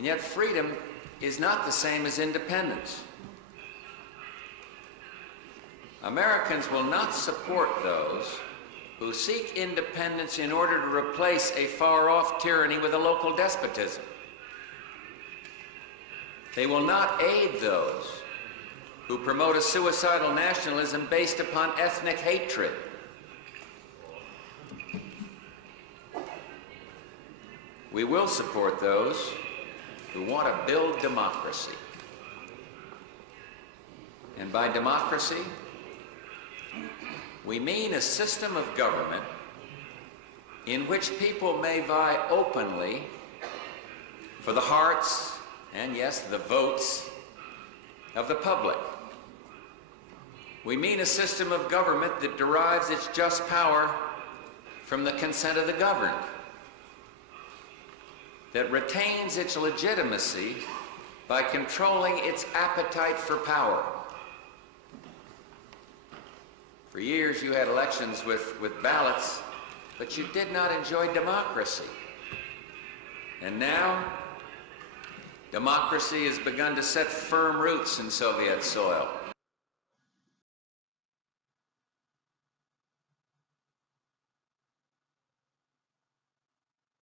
And yet freedom is not the same as independence. Americans will not support those who seek independence in order to replace a far-off tyranny with a local despotism. They will not aid those who promote a suicidal nationalism based upon ethnic hatred. We will support those who want to build democracy. And by democracy, we mean a system of government in which people may vie openly for the hearts and, yes, the votes of the public. We mean a system of government that derives its just power from the consent of the governed, that retains its legitimacy by controlling its appetite for power. For years you had elections with ballots, but you did not enjoy democracy. And now, democracy has begun to set firm roots in Soviet soil.